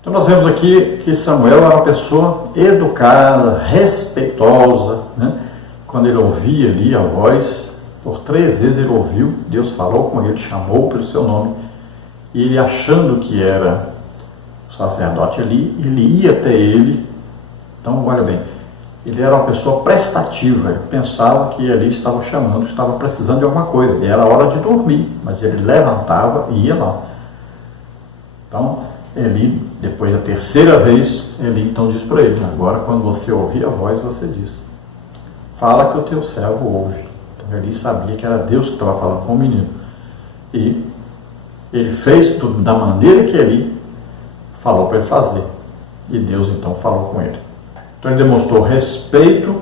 Então nós vemos aqui que Samuel era uma pessoa educada, respeitosa, né? Quando ele ouvia ali a voz, por 3 vezes ele ouviu, Deus falou com ele, chamou pelo seu nome, e ele achando que era o sacerdote ali, ele ia até ele. Então olha bem, ele era uma pessoa prestativa, ele pensava que ali estava chamando, estava precisando de alguma coisa, e era hora de dormir, mas ele levantava e ia lá. Então Eli, depois da 3ª vez, Eli então diz para ele: agora quando você ouvir a voz, você diz, fala que o teu servo ouve. Então Eli sabia que era Deus que estava falando com o menino, e ele fez tudo da maneira que Eli falou para ele fazer, e Deus então falou com ele. Então ele demonstrou respeito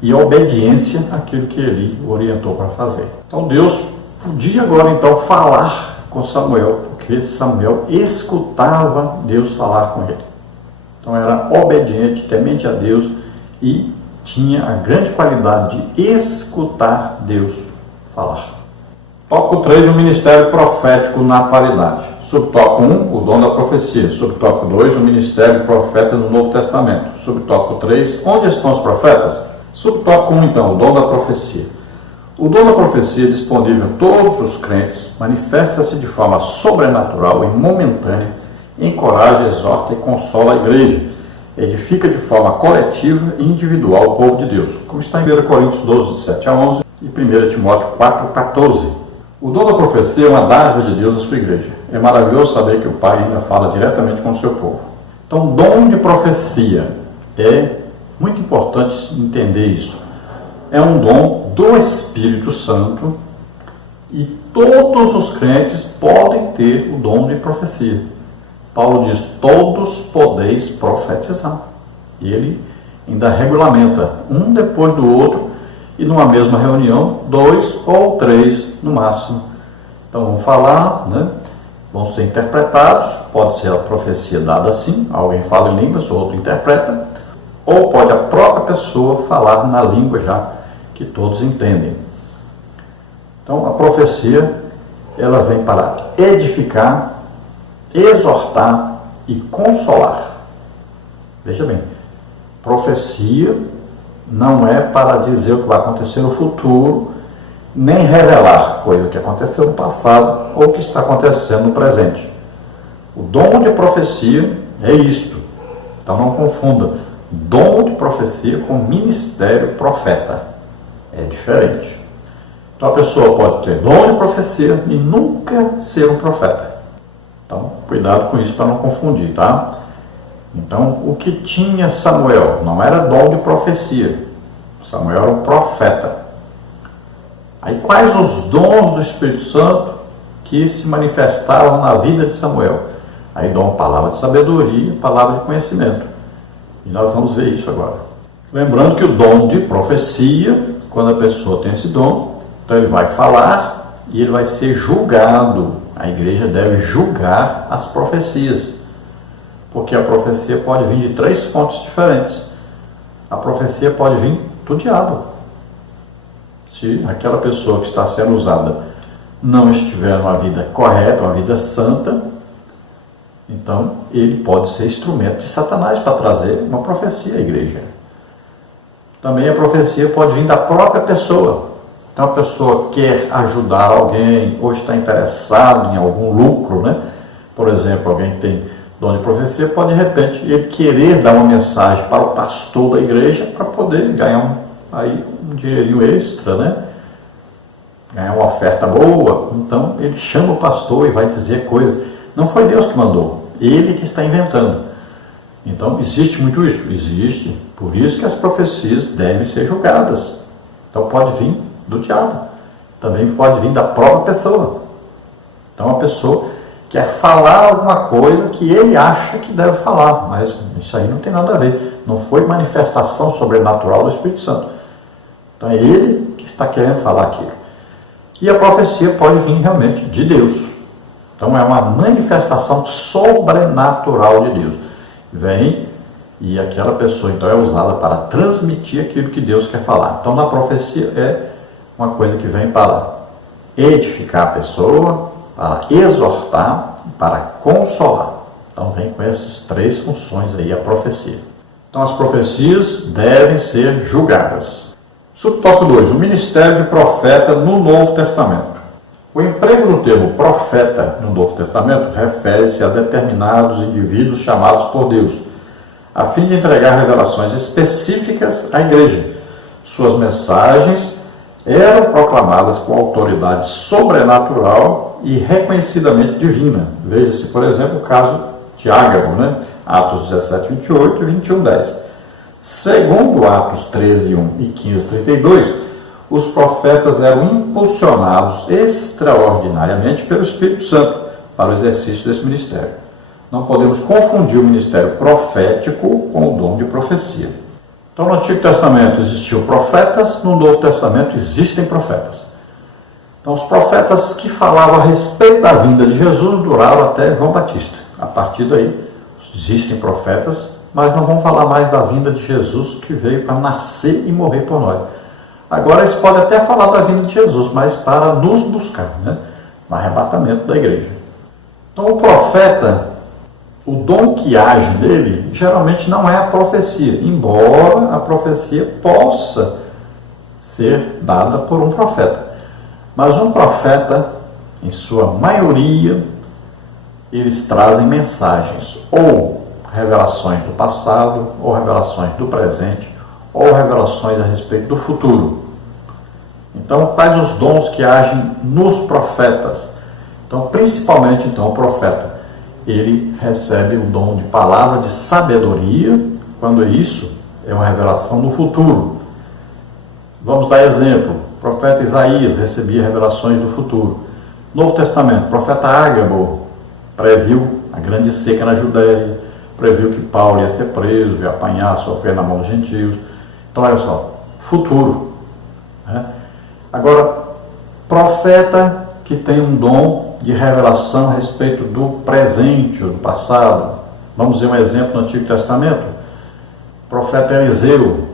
e obediência àquilo que Eli o orientou para fazer. Então Deus podia agora então falar com Samuel, porque Samuel escutava Deus falar com ele. Então era obediente, temente a Deus e tinha a grande qualidade de escutar Deus falar. Tópico 3, o ministério profético na atualidade. Subtópico 1, o dom da profecia. Subtópico 2, o ministério profeta no Novo Testamento. Subtópico 3, onde estão os profetas? Subtópico 1, então, o dom da profecia. O dom da profecia, disponível a todos os crentes, manifesta-se de forma sobrenatural e momentânea, encoraja, exorta e consola a igreja, edifica de forma coletiva e individual o povo de Deus, como está em 1 Coríntios 12, de 7 a 11 e 1 Timóteo 4, 14. O dom da profecia é uma dádiva de Deus à sua igreja. É maravilhoso saber que o Pai ainda fala diretamente com o seu povo. Então, dom de profecia é muito importante entender isso. É um dom do Espírito Santo e todos os crentes podem ter o dom de profecia. Paulo diz: todos podeis profetizar. E ele ainda regulamenta um depois do outro, e numa mesma reunião, 2 ou 3 no máximo. Então vão falar, né? Vão ser interpretados, pode ser a profecia dada assim, alguém fala em línguas, o outro interpreta, ou pode a própria pessoa falar na língua já que todos entendem. Então a profecia, ela vem para edificar, exortar e consolar. Veja bem, profecia não é para dizer o que vai acontecer no futuro, nem revelar coisa que aconteceu no passado ou que está acontecendo no presente. O dom de profecia é isto. Então não confunda dom de profecia com ministério profeta. É diferente. Então a pessoa pode ter dom de profecia e nunca ser um profeta. Então cuidado com isso para não confundir, tá? Então o que tinha Samuel não era dom de profecia. Samuel era um profeta. Aí quais os dons do Espírito Santo que se manifestavam na vida de Samuel? Aí dom palavra de sabedoria, palavra de conhecimento. E nós vamos ver isso agora. Lembrando que o dom de profecia, quando a pessoa tem esse dom, então ele vai falar e ele vai ser julgado. A igreja deve julgar as profecias, porque a profecia pode vir de 3 fontes diferentes. A profecia pode vir do diabo. Se aquela pessoa que está sendo usada não estiver numa vida correta, uma vida santa, então ele pode ser instrumento de Satanás para trazer uma profecia à igreja. Também a profecia pode vir da própria pessoa. Então a pessoa quer ajudar alguém ou está interessado em algum lucro, né? Por exemplo, alguém que tem dom de profecia pode de repente ele querer dar uma mensagem para o pastor da igreja para poder ganhar um dinheirinho extra, né? Ganhar uma oferta boa. Então ele chama o pastor e vai dizer coisas. Não foi Deus que mandou, ele que está inventando. Então existe muito isso, existe. Por isso que as profecias devem ser julgadas. Então pode vir do diabo, também pode vir da própria pessoa. Então a pessoa quer falar alguma coisa que ele acha que deve falar, mas isso aí não tem nada a ver. Não foi manifestação sobrenatural do Espírito Santo. Então é ele que está querendo falar aquilo. E a profecia pode vir realmente de Deus. Então é uma manifestação sobrenatural de Deus. Vem e aquela pessoa então é usada para transmitir aquilo que Deus quer falar. Então na profecia é uma coisa que vem para edificar a pessoa, para exortar, para consolar. Então vem com essas três funções aí a profecia. Então as profecias devem ser julgadas. Subtópico 2. O ministério de profeta no Novo Testamento. O emprego do termo profeta no Novo Testamento refere-se a determinados indivíduos chamados por Deus, a fim de entregar revelações específicas à igreja. Suas mensagens eram proclamadas com autoridade sobrenatural e reconhecidamente divina. Veja-se, por exemplo, o caso de Ágabo, Atos 17, 28 e 21, 10. Segundo Atos 13, 1 e 15, 32, os profetas eram impulsionados extraordinariamente pelo Espírito Santo para o exercício desse ministério. Não podemos confundir o ministério profético com o dom de profecia. Então, no Antigo Testamento existiam profetas, no Novo Testamento existem profetas. Então, os profetas que falavam a respeito da vinda de Jesus duraram até João Batista. A partir daí, existem profetas, mas não vão falar mais da vinda de Jesus, que veio para nascer e morrer por nós. Agora, eles podem até falar da vinda de Jesus, mas para nos buscar, no arrebatamento da igreja. Então, o profeta, o dom que age nele, geralmente não é a profecia, embora a profecia possa ser dada por um profeta. Mas um profeta, em sua maioria, eles trazem mensagens, ou revelações do passado, ou revelações do presente, ou revelações a respeito do futuro. Então, quais os dons que agem nos profetas? Então, principalmente, o profeta, ele recebe o dom de palavra de sabedoria, quando isso é uma revelação do futuro. Vamos dar exemplo. O profeta Isaías recebia revelações do futuro. Novo Testamento, o profeta Ágabo previu a grande seca na Judéia, previu que Paulo ia ser preso, ia apanhar, sofrer na mão dos gentios. Então, olha só, futuro. Agora, profeta que tem um dom de revelação a respeito do presente ou do passado. Vamos ver um exemplo no Antigo Testamento. O profeta Eliseu,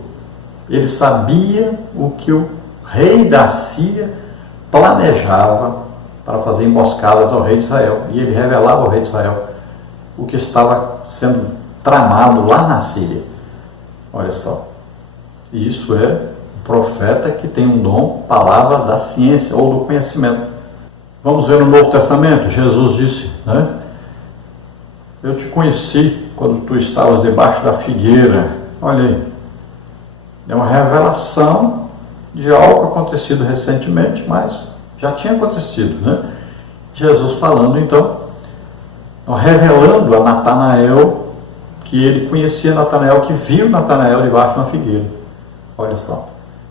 ele sabia o que o rei da Síria planejava para fazer emboscadas ao rei de Israel. E ele revelava ao rei de Israel o que estava sendo tramado lá na Síria. Olha só. Isso é um profeta que tem um dom, palavra da ciência ou do conhecimento. Vamos ver no Novo Testamento, Jesus disse, eu te conheci quando tu estavas debaixo da figueira. Olha aí, é uma revelação de algo acontecido recentemente, mas já tinha acontecido, Jesus falando, então, revelando a Natanael, que ele conhecia Natanael, que viu Natanael debaixo de uma figueira. Olha só,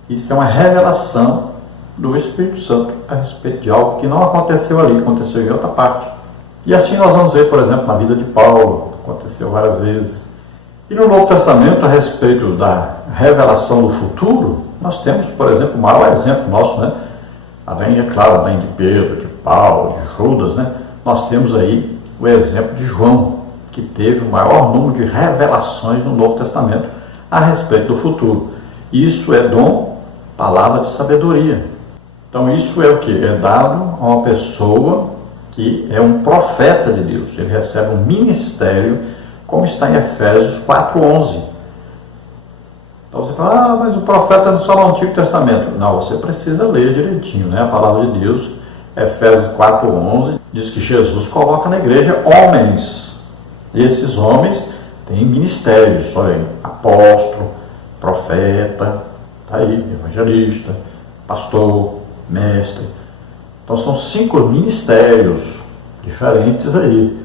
isso é uma revelação do Espírito Santo a respeito de algo que não aconteceu ali, aconteceu em outra parte. E assim nós vamos ver, por exemplo, na vida de Paulo, aconteceu várias vezes. E no Novo Testamento, a respeito da revelação do futuro, nós temos, por exemplo, o maior exemplo nosso, além, é claro, além de Pedro, de Paulo, de Judas, nós temos aí o exemplo de João, que teve o maior número de revelações no Novo Testamento a respeito do futuro. Isso é dom, palavra de sabedoria. Então isso é o que? É dado a uma pessoa que é um profeta de Deus. Ele recebe um ministério, como está em Efésios 4:11. Então você fala, mas o profeta é só no Antigo Testamento. Não, você precisa ler direitinho, a palavra de Deus. Efésios 4:11 diz que Jesus coloca na igreja homens. E esses homens têm ministérios, olha aí, apóstolo, profeta, tá aí, evangelista, pastor, mestre. Então são 5 ministérios diferentes aí.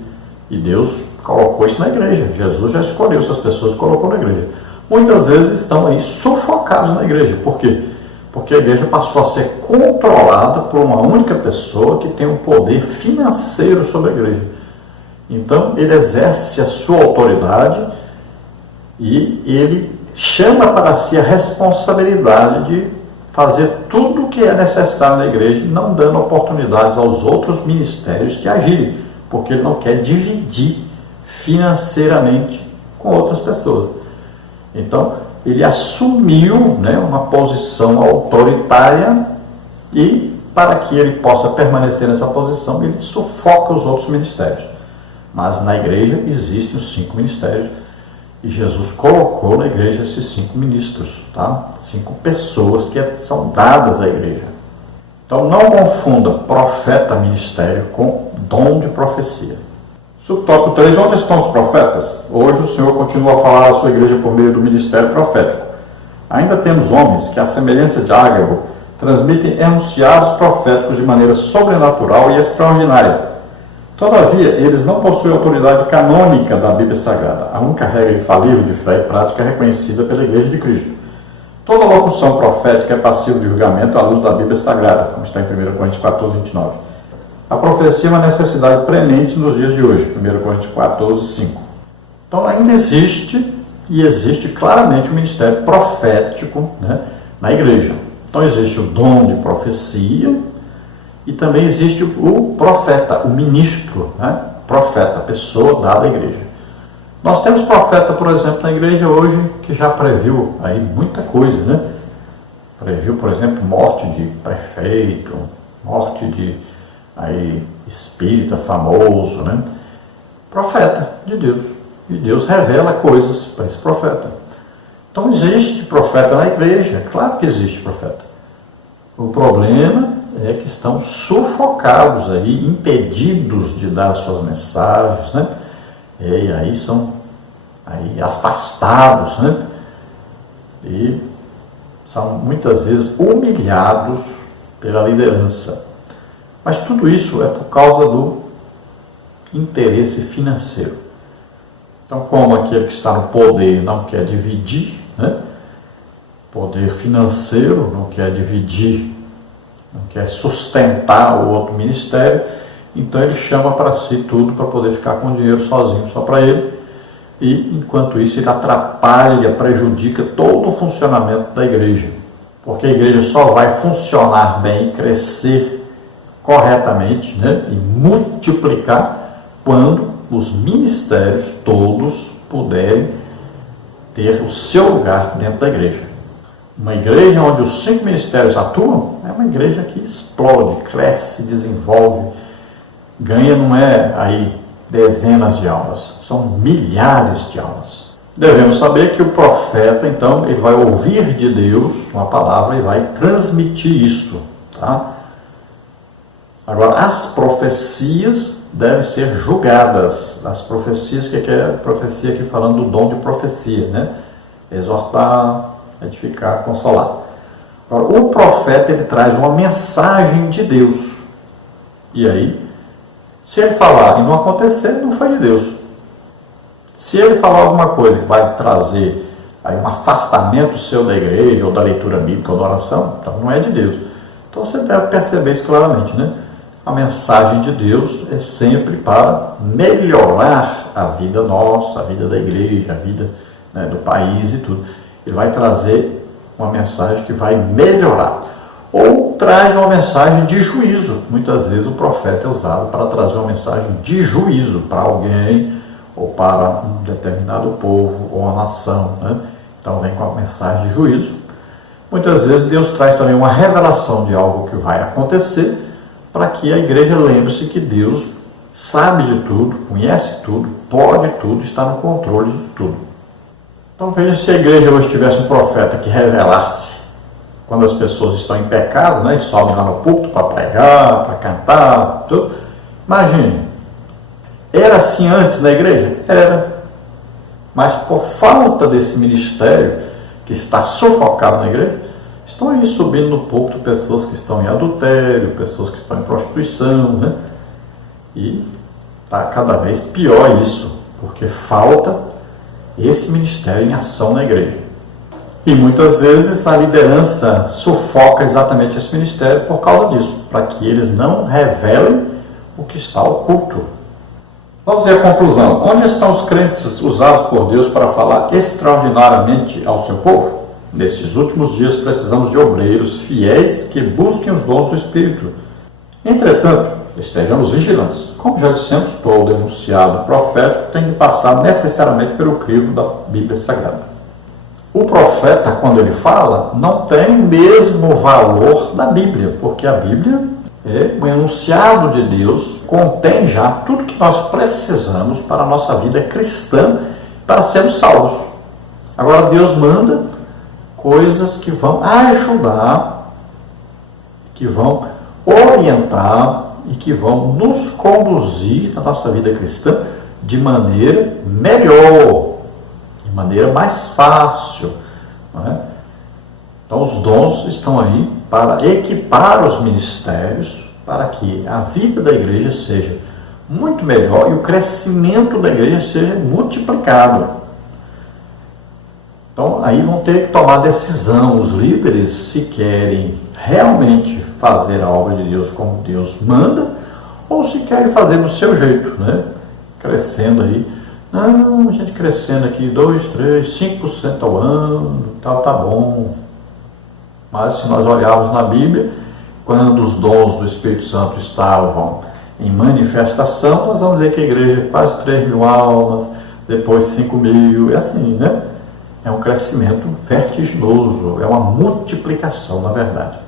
E Deus colocou isso na igreja. Jesus já escolheu essas pessoas e colocou na igreja. Muitas vezes estão aí sufocados na igreja. Por quê? Porque a igreja passou a ser controlada por uma única pessoa que tem um poder financeiro sobre a igreja. Então ele exerce a sua autoridade e ele chama para si a responsabilidade de fazer tudo o que é necessário na igreja, não dando oportunidades aos outros ministérios de agirem, porque ele não quer dividir financeiramente com outras pessoas. Então, ele assumiu uma posição autoritária e, para que ele possa permanecer nessa posição, ele sufoca os outros ministérios. Mas na igreja existem os 5 ministérios e Jesus colocou na igreja esses 5 ministros, tá? 5 pessoas que são dadas à igreja. Então não confunda profeta ministério com dom de profecia. Subtópico 3. Onde estão os profetas? Hoje o Senhor continua a falar à sua igreja por meio do ministério profético. Ainda temos homens que, à semelhança de Ágabo, transmitem enunciados proféticos de maneira sobrenatural e extraordinária. Todavia, eles não possuem autoridade canônica da Bíblia Sagrada, a única regra infalível de fé e prática reconhecida pela Igreja de Cristo. Toda locução profética é passível de julgamento à luz da Bíblia Sagrada, como está em 1 Coríntios 14, 29. A profecia é uma necessidade premente nos dias de hoje, 1 Coríntios 14, 5. Então, ainda existe, e existe claramente o ministério profético, né, na igreja. Então existe o dom de profecia e também existe o profeta, o ministro, né? Profeta, a pessoa dada à igreja. Nós temos profeta, por exemplo, na igreja hoje, que já previu aí muita coisa, né? Previu, por exemplo, morte de prefeito, morte de aí, espírita famoso, né? Profeta de Deus. E Deus revela coisas para esse profeta. Então existe profeta na igreja, claro que existe profeta. O problema é que estão sufocados aí, impedidos de dar suas mensagens, né? E aí são aí afastados, né? E são muitas vezes humilhados pela liderança. Mas tudo isso é por causa do interesse financeiro. Então, como aquele que está no poder não quer dividir, né? Poder financeiro não quer dividir, não quer sustentar o outro ministério, então ele chama para si tudo para poder ficar com o dinheiro sozinho, só para ele, e enquanto isso ele atrapalha, prejudica todo o funcionamento da igreja, porque a igreja só vai funcionar bem, crescer corretamente, né? E multiplicar quando os ministérios todos puderem ter o seu lugar dentro da igreja. Uma igreja onde os 5 ministérios atuam é uma igreja que explode, cresce, desenvolve, ganha, não é aí dezenas de almas, são milhares de almas. Devemos saber que o profeta, então, ele vai ouvir de Deus uma palavra e vai transmitir isto, tá? Agora, as profecias devem ser julgadas. As profecias, o que é a profecia aqui falando do dom de profecia, né? Exortar, edificar, consolar. Agora, o profeta, ele traz uma mensagem de Deus. E aí, se ele falar e não acontecer, não foi de Deus. Se ele falar alguma coisa que vai trazer aí um afastamento seu da igreja, ou da leitura bíblica, ou da oração, então não é de Deus. Então você deve perceber isso claramente, né? A mensagem de Deus é sempre para melhorar a vida nossa, a vida da igreja, a vida, né, do país e tudo. Ele vai trazer uma mensagem que vai melhorar. Ou traz uma mensagem de juízo. Muitas vezes o profeta é usado para trazer uma mensagem de juízo para alguém, ou para um determinado povo, ou uma nação, né? Então vem com a mensagem de juízo. Muitas vezes Deus traz também uma revelação de algo que vai acontecer, para que a igreja lembre-se que Deus sabe de tudo, conhece tudo, pode tudo, está no controle de tudo. Então veja, se a igreja hoje tivesse um profeta que revelasse quando as pessoas estão em pecado, né, e sobem lá no púlpito para pregar, para cantar, tudo. Imagine, era assim antes na igreja? Era. Mas por falta desse ministério que está sufocado na igreja, estão aí subindo no púlpito pessoas que estão em adultério, pessoas que estão em prostituição, né? E está cada vez pior isso, porque falta esse ministério em ação na igreja. E muitas vezes a liderança sufoca exatamente esse ministério por causa disso, para que eles não revelem o que está oculto. Vamos ver a conclusão. Onde estão os crentes usados por Deus para falar extraordinariamente ao seu povo? Nesses últimos dias precisamos de obreiros fiéis que busquem os dons do Espírito. Entretanto, estejamos vigilantes. Como já dissemos, todo enunciado profético tem que passar necessariamente pelo crivo da Bíblia Sagrada. O profeta, quando ele fala, não tem o mesmo valor da Bíblia, porque a Bíblia é um enunciado de Deus contém já tudo que nós precisamos para a nossa vida cristã, para sermos salvos. Agora Deus manda coisas que vão ajudar, que vão orientar e que vão nos conduzir na nossa vida cristã de maneira melhor, de maneira mais fácil, não é? Então os dons estão aí para equipar os ministérios, para que a vida da igreja seja muito melhor e o crescimento da igreja seja multiplicado. Então aí vão ter que tomar decisão os líderes se querem realmente fazer a obra de Deus como Deus manda, ou se querem fazer do seu jeito, né? Crescendo aí. Não, a gente crescendo aqui 2, 3, 5% ao ano, tá bom. Mas se nós olharmos na Bíblia, quando os dons do Espírito Santo estavam em manifestação, nós vamos ver que a igreja é quase 3 mil almas, depois 5 mil, é assim, né? É um crescimento vertiginoso, é uma multiplicação, na verdade.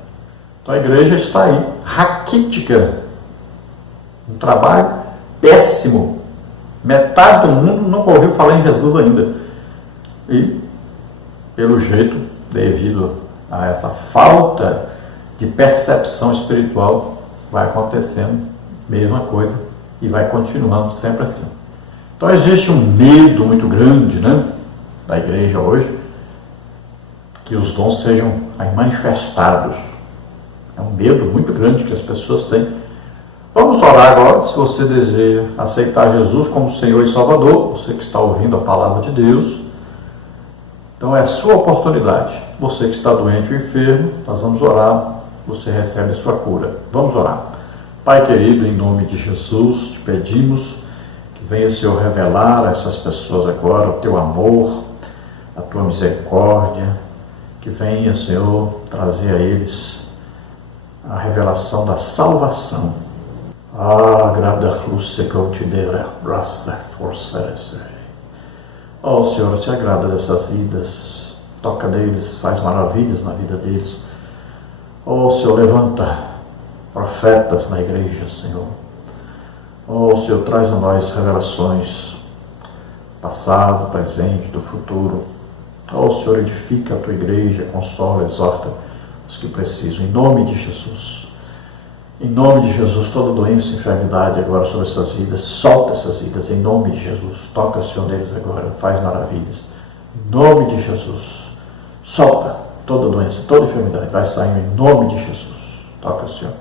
Então a igreja está aí, raquítica, um trabalho péssimo. Metade do mundo nunca ouviu falar em Jesus ainda. E, pelo jeito, devido a essa falta de percepção espiritual, vai acontecendo a mesma coisa e vai continuando sempre assim. Então existe um medo muito grande, né, da igreja hoje, que os dons sejam aí manifestados. É um medo muito grande que as pessoas têm. Vamos orar agora. Se você deseja aceitar Jesus como Senhor e Salvador, você que está ouvindo a palavra de Deus, então é a sua oportunidade. Você que está doente ou enfermo, nós vamos orar, você recebe a sua cura. Vamos orar. Pai querido, em nome de Jesus, te pedimos que venha, Senhor, revelar a essas pessoas agora o teu amor, a tua misericórdia, que venha, Senhor, trazer a eles a revelação da salvação. Grada cruz se considera braça força. Ó Senhor, te agrada dessas vidas, toca neles, faz maravilhas na vida deles. Ó Senhor, levanta profetas na igreja, Senhor. Ó Senhor, traz a nós revelações passado, presente, do futuro. Ó Senhor, edifica a tua igreja, consola, exorta os que precisam, em nome de Jesus. Em nome de Jesus, toda doença e enfermidade agora sobre essas vidas, solta essas vidas, em nome de Jesus. Toca, Senhor, neles agora, faz maravilhas. Em nome de Jesus, solta toda doença, toda enfermidade, vai saindo em nome de Jesus. Toca, Senhor.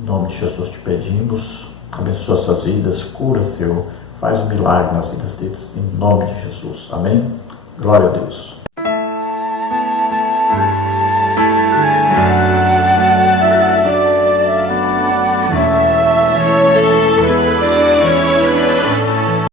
Em nome de Jesus te pedimos, abençoa essas vidas, cura, Senhor, faz um milagre nas vidas deles, em nome de Jesus. Amém? Glória a Deus.